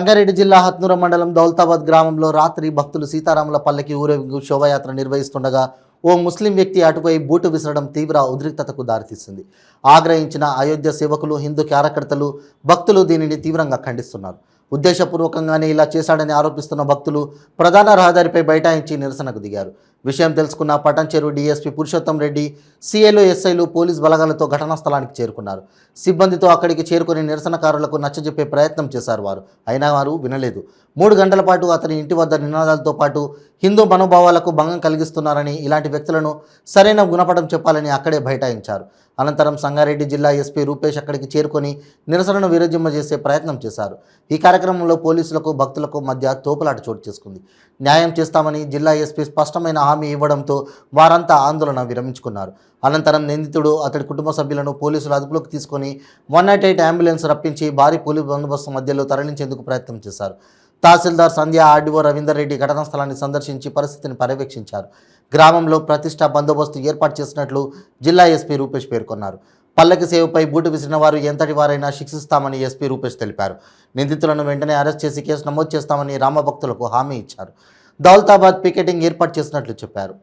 సంగారెడ్డి జిల్లా హత్నూర మండలం దౌలతాబాద్ గ్రామంలో రాత్రి భక్తులు సీతారాముల పల్లకి ఊరేగింపు శోభాయాత్ర నిర్వహిస్తుండగా ఓ ముస్లిం వ్యక్తి అటుపై బూటు విసరడం తీవ్ర ఉద్రిక్తతకు దారితీసింది. ఆగ్రహించిన అయోధ్య సేవకులు, హిందూ కార్యకర్తలు, భక్తులు దీనిని తీవ్రంగా ఖండిస్తున్నారు. ఉద్దేశపూర్వకంగానే ఇలా చేశాడని ఆరోపిస్తున్న భక్తులు ప్రధాన రహదారిపై బైఠాయించి నిరసనకు దిగారు. విషయం తెలుసుకున్న పటంచెరు డీఎస్పీ పురుషోత్తం రెడ్డి, సీఏలు, ఎస్ఐలు, పోలీస్ బలగాలతో ఘటనా స్థలానికి చేరుకున్నారు. సిబ్బందితో అక్కడికి చేరుకుని నిరసనకారులకు నచ్చజెప్పే ప్రయత్నం చేశారు. అయినా వారు వినలేదు. 3 గంటల పాటు అతని ఇంటి వద్ద నినాదాలతో పాటు హిందూ మనోభావాలకు భంగం కలిగిస్తున్నారని, ఇలాంటి వ్యక్తులను సరైన గుణపటం చెప్పాలని అక్కడే బైఠాయించారు. అనంతరం సంగారెడ్డి జిల్లా ఎస్పీ రూపేష్ అక్కడికి చేరుకొని నిరసనను విరజింపజేసే ప్రయత్నం చేశారు. ఈ కార్యక్రమంలో పోలీసులకు, భక్తులకు మధ్య తోపులాట చోటు చేసుకుంది. న్యాయం చేస్తామని జిల్లా ఎస్పీ స్పష్టమైన హామీ ఇవ్వడంతో వారంతా ఆందోళన విరమించుకున్నారు. అనంతరం నిందితుడు, అతడి కుటుంబ సభ్యులను పోలీసులు అదుపులోకి తీసుకొని 108 అంబులెన్స్ రప్పించి భారీ పోలీసు బందోబస్తు మధ్యలో తరలించేందుకు ప్రయత్నం చేశారు. తహసీల్దార్ సంధ్య, ఆర్డీఓ రవీందర్ రెడ్డి ఘటనా స్థలాన్ని సందర్శించి పరిస్థితిని పర్యవేక్షించారు. గ్రామంలో ప్రతిష్ట బందోబస్తు ఏర్పాటు చేసినట్లు జిల్లా ఎస్పీ రూపేష్ పేర్కొన్నారు. పల్లకి సేవపై బూటు విసిరిన వారు ఎంతటి వారైనా శిక్షిస్తామని ఎస్పీ రూపేష్ తెలిపారు. నిందితులను వెంటనే అరెస్ట్ చేసి కేసు నమోదు చేస్తామని రామభక్తులకు హామీ ఇచ్చారు. దౌలతాబాద్ పికెటింగ్ ఏర్పాటు చేసినట్లు చెప్పారు.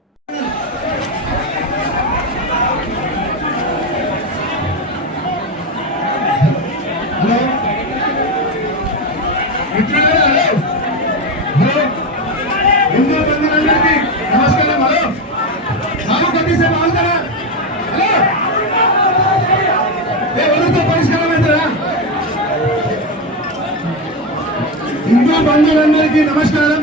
హిందూ బంధువులందరికీ నమస్కారం.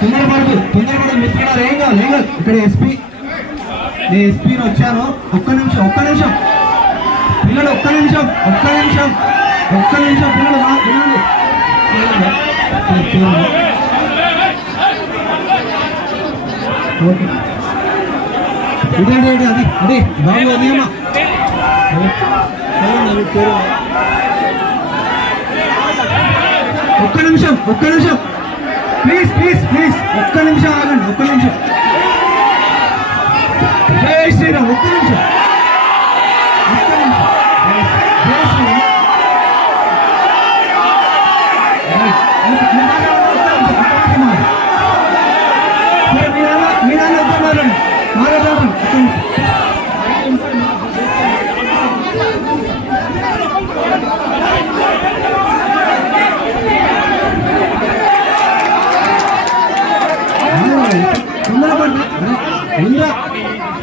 తొందరపడు మిత్రులారా, ఏం కాదు. ఇక్కడ ఎస్పీ, నేను ఎస్పీని వచ్చాను. ఒక్క నిమిషం పిల్లలు, ఒక్క నిమిషం పిల్లలు వినండి. ఇదే అది బాబు అదేమా ఒక్క నిమిషం ప్లీజ్ ఒక్క నిమిషం ఆగండి. జై శ్రీరామ్. ఒక్క నిమిషం.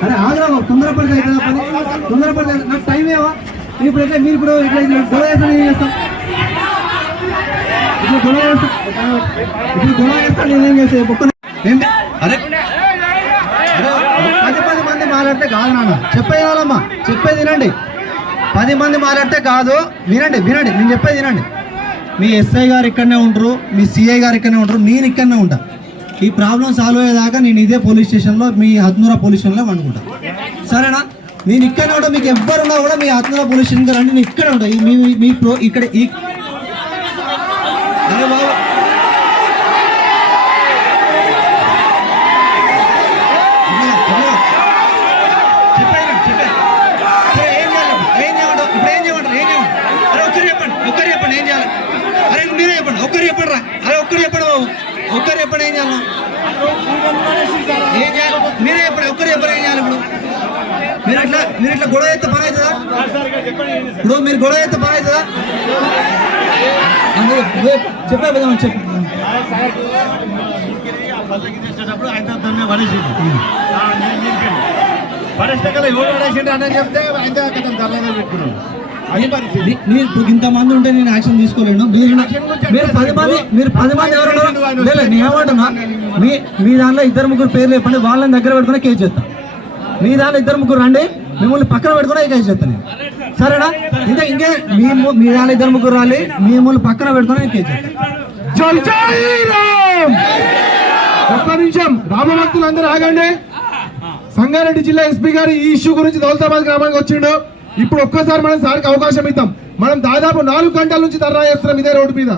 అరే ఆగ్రా తొందరపడితే నాకు టైం ఏవా. ఇప్పుడైతే మీరు ఇప్పుడు ఇట్లా గొడవ చేస్తాను, ఏం చేస్తాం? ఇప్పుడు గొడవ చేస్తాను నేనేం చేస్తాను? అరే 10 మంది మాట్లాడితే కాదు నాన్న, చెప్పేది కాదమ్మా, చెప్పేది వినండి. 10 మంది మాట్లాడితే కాదు, వినండి నేను చెప్పేది వినండి. మీ ఎస్ఐ గారు ఇక్కడనే ఉంటారు, మీ సిఐ గారు ఇక్కడనే ఉంటారు, నేను ఇక్కడనే ఉంటా. ఈ ప్రాబ్లం సాల్వ్ అయ్యేదాకా నేను ఇదే పోలీస్ స్టేషన్లో, మీ హత్నూరా పోలీస్ స్టేషన్లో వండుకుంటా. సరేనా? నేను ఇక్కడనే ఉంటా. మీకు ఎవ్వరున్నా కూడా మీ హత్నూరా పోలీస్ స్టేషన్ రండి, నేను ఇక్కడే ఉంటా. మీ ఇక్కడ అరే బాబు, ఒక్కరు చెప్పండి బాబు, ఒక్కరు చెప్పండి ఏం చేయాలి? మీరే చెప్పండి, ఒక్కరు చెప్పండి ఏం చేయాలి? ఇప్పుడు మీరు ఇట్లా గొడవ అయితే పని అవుతుందా? ఇప్పుడు మీరు గొడవ అయితే పని అవుతుందా? చెప్పే పెద్దామని చెప్పు. మీరు ఇంతమంది ఉంటే నేను యాక్షన్ తీసుకోలేను. మీరు 10 మంది ఎవరు ఏమంటున్నా, మీ దాంట్లో 2-3 పేర్లు చెప్పండి, వాళ్ళని దగ్గర పెట్టుకుని కేసు చేస్తా. మీ దాంట్లో 2-3 రండి, మిమ్మల్ని పక్కన పెట్టుకుని కేసు చేస్తాను నేను. సరేనా? ఇంకే మీ దాంట్లో 2-3 రాలి, మిమ్మల్ని పక్కన పెట్టుకుని కేసు చేస్తాను. ఒక్క నిమిషం రామభక్తులు అందరూ ఆగండి. సంగారెడ్డి జిల్లా ఎస్పీ గారు ఈ ఇష్యూ గురించి దౌలతాబాద్ గ్రామానికి వచ్చిండు. ఇప్పుడు ఒక్కసారి మనం సార్కి అవకాశం ఇద్దాం. మనం దాదాపు 4 గంటల నుంచి ధర్నా చేస్తున్నాం ఇదే రోడ్డు మీద.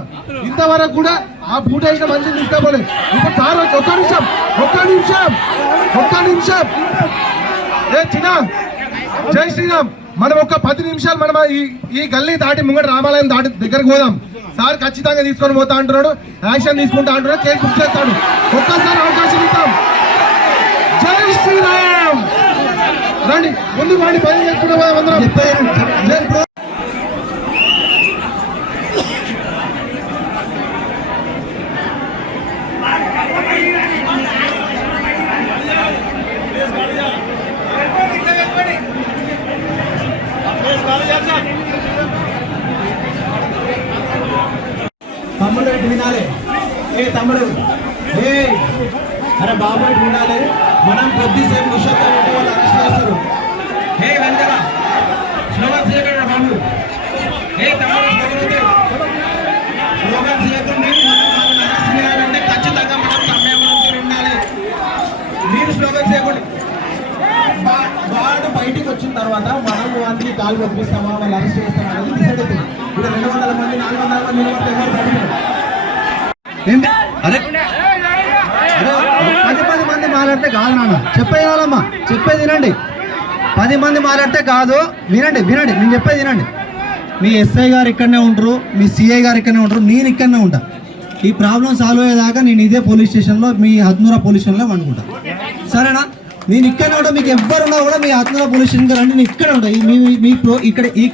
ఇంతవరకు కూడా ఆ పూట వేసిన మనిషిని తీసుకోపోలేదు. ఇప్పుడు సార్ వచ్చి ఒక్క నిమిషం ఏ చిన్న జై శ్రీరామ్, మనం ఒక 10 నిమిషాలు మనం ఈ గల్లీ దాటి ముంగట రామాలయం దాటి దగ్గరకు పోదాం. సార్ ఖచ్చితంగా తీసుకొని పోతా అంటున్నాడు, యాక్షన్ తీసుకుంటా అంటున్నాడు, కేసు బుక్ చేస్తాడు. ఒక్కసారి అవకాశం ఇద్దాం. జై శ్రీరామ్, రండి ముందు వాడి పని చేసుకుంటా అందరం. తమ్ముడు వినాలి, ఏ తమ్ముడు, ఏ అరే బాబు వినాలి. మనం కొద్దిసేపు నిశ్శబ్దం ఉంటే వాళ్ళు అరెస్ట్ చేస్తారు. ఏ వెంటనే స్లోగన్ చేయకుండా బాబు, ఏ తమ్ముడు స్లోగన్ చేయకుండా అరెస్ట్ చేయాలంటే ఖచ్చితంగా మనం సమయంలో ఉండాలి. మీరు స్లోగన్ చేయకుండా వాడు బయటికి వచ్చిన తర్వాత మనం వారికి కాలు పంపిస్తామా, వాళ్ళు అరెస్ట్ చేస్తామా అనేది డిసైడ్ అవుతుంది. ఇప్పుడు 200 మంది 400 మంది అరే 10 మంది మాట్లాడితే కాదు నాన్న, చెప్పేది కాదమ్మా, చెప్పేది వినండి. 10 మంది మాట్లాడితే కాదు, వినండి నేను చెప్పేది వినండి. మీ ఎస్ఐ గారు ఇక్కడనే ఉంటారు, మీ సిఐ గారు ఇక్కడనే ఉంటారు, నేను ఇక్కడనే ఉంటా. ఈ ప్రాబ్లం సాల్వ్ అయ్యేదాకా నేను ఇదే పోలీస్ స్టేషన్లో, మీ హత్నూరా పోలీస్ స్టేషన్లో వండుకుంటా, సరేనా? నేను ఇక్కడనే ఉంటా. మీకు ఎవ్వరున్నా కూడా మీ హత్నూరా పోలీస్ స్టేషన్ రండి, నేను ఇక్కడ ఉంటా. మీ ఇక్కడ ఈ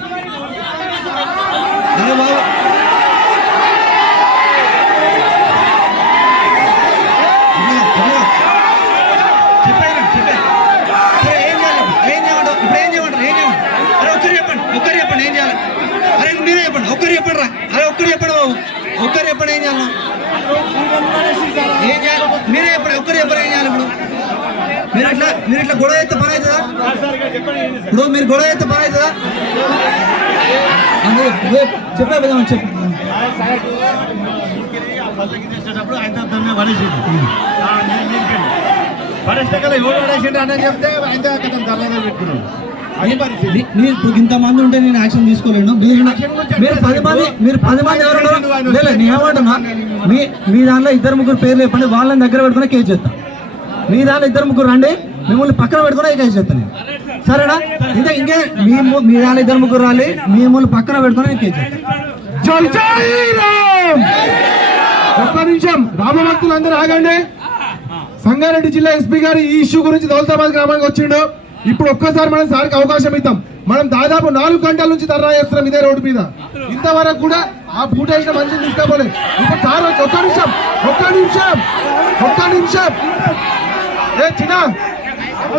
అరే బాబు ఒక్కరు చెప్పండి రా, అరే ఒక్కరు చెప్పండి బాబు, ఒక్కరు చెప్పండి ఏం చేయాలి, ఏం చేయాలి మీరే చెప్పండి, ఒక్కరు చెప్పండి ఏం చేయాలి. ఇప్పుడు మీరు ఇట్లా గొడవ అయితే పని అవుతుందా? ఇప్పుడు మీరు గొడవ అయితే పని అవుతుందా? చెప్పే పెద్దామని చెప్పు. మీరు ఇంతమంది ఉంటే నేను యాక్షన్ తీసుకోలేను. మీరు 10 మంది ఎవరు నేను ఏమంటున్నా, మీ దాంట్లో 2-3 పేర్లు చెప్పండి, వాళ్ళని దగ్గర పెట్టుకుని కేసు చేస్తా. మీ దాంట్లో 2-3 రండి, మిమ్మల్ని పక్కన పెట్టుకుని కేసు చేస్తాను నేను, సరేనా? ఇంకే మీ దాంట్లో 2-3 రాలి, మిమ్మల్ని పక్కన పెట్టుకుని నేను కేసు చేస్తాను. ఒక్క నిమిషం రామభక్తులు అందరూ ఆగండి. సంగారెడ్డి జిల్లా ఎస్పీ గారు ఈ ఇష్యూ గురించి దౌలతాబాద్ గ్రామానికి వచ్చిండు. ఇప్పుడు ఒక్కసారి మనం సార్కి అవకాశం ఇద్దాం. మనం దాదాపు 4 గంటల నుంచి ధర్నా చేస్తున్నాం ఇదే రోడ్డు మీద. ఇంతవరకు కూడా ఆ పూట వేసిన మనిషిని తీసుకోపోలేదు. ఇప్పుడు సార్ వచ్చి ఒక్క నిమిషం ఏ చిన్న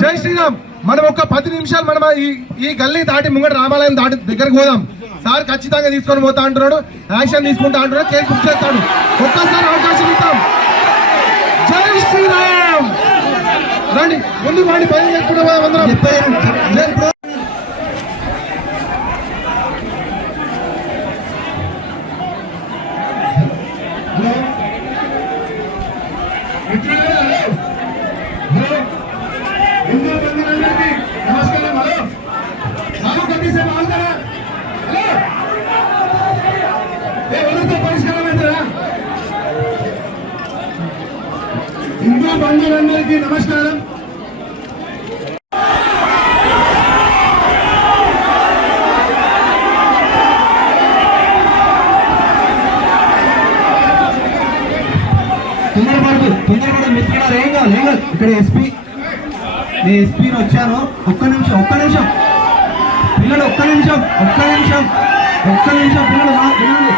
జై శ్రీరామ్, మనం ఒక 10 నిమిషాలు మనం ఈ గల్లీ దాటి ముంగట రామాలయం దాటి దగ్గరకు పోదాం. సార్ ఖచ్చితంగా తీసుకొని పోతా అంటున్నాడు, యాక్షన్ తీసుకుంటా అంటున్నాడు, కేసు బుక్ చేస్తాడు. ఒక్కసారి అవకాశం ఇద్దాం. జై శ్రీరామ్, రండి ముందు వాడి పని చేసుకుంటా అందరం. నమస్కారం. హలో బాబు, కొద్దిసేపు ఆగుతారా? హలో ఎవరితో పరిష్కారం అవుతారా? హిందూ బంధువులందరికీ నమస్కారం. తొందరపడదు మిత్రులారా, ఏం కాదు. ఇక్కడ నేను ఎస్పీని వచ్చాను. ఒక్క నిమిషం పిల్లలు, ఒక్క నిమిషం పిల్లలు వినండి.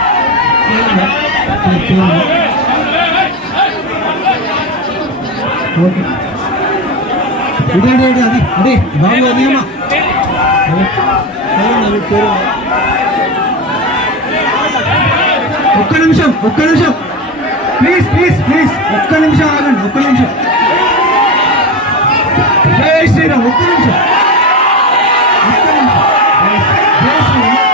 ఇదే అది బాబు అదేమా ఒక్క నిమిషం ప్లీజ్ ఒక్క నిమిషం ఆగండి. జై శ్రీరామ్, ఒక్క నిమిషం. జై శ్రీరామ్.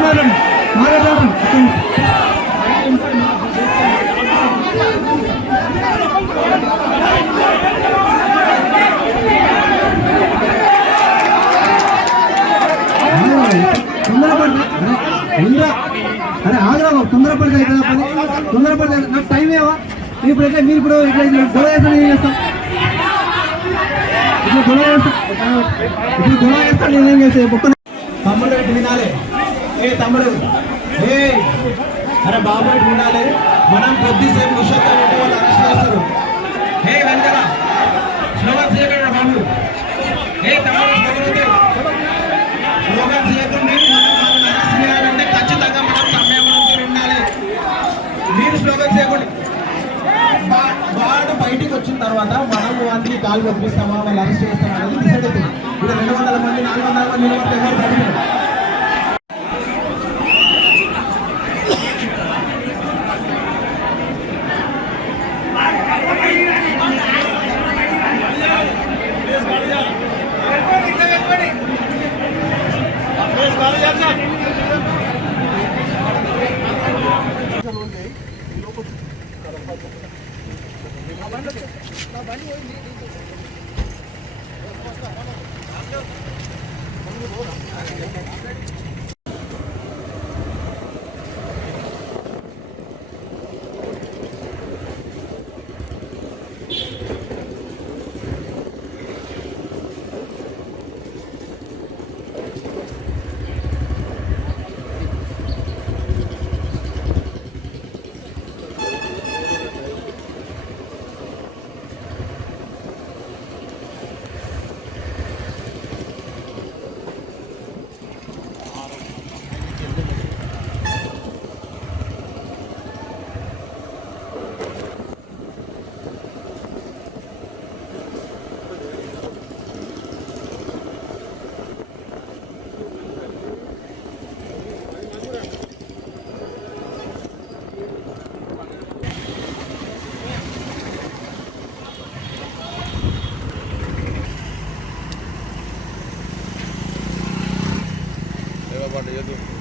మాట్లాడండి. అరే ఆగ్రా తొందరపడి తొందరపడి నాకు టైం ఏవా ఇప్పుడు ఎట్లా మీరు ఇప్పుడు ఇట్లా గొడవ చేస్తాను ఏం చేస్తాం ఇప్పుడు గొడవ చేస్తాను నేనేం చేస్తాను ఒక్క తమ్ముడు ఇటు వినాలి ఏ తమ్ముడు ఏ అరే బాబు ఇటు వినాలి మనం కొద్దిసేపు నిశ్శబ్దం ఉంటే వాళ్ళు అరెస్ట్ చేస్తారు ఏ వెంకట స్లోగన్ చేయకుండా బాబు ఏ తమ్ముడు స్లోగన్ చేయకుండా మనం అరెస్ట్ చేయాలంటే ఖచ్చితంగా మనం సంయమనంతో ఉండాలి మీరు స్లోగన్ చేయకుండా వాడు బయటికి వచ్చిన తర్వాత మనం వాటికి కాలు పంపిస్తామా వాళ్ళు అరెస్ట్ చేస్తామా అనేది డిసైడ్ అవుతుంది ఇప్పుడు 200 మంది 400 మంది ఎవరు పడుతున్నారు Leva a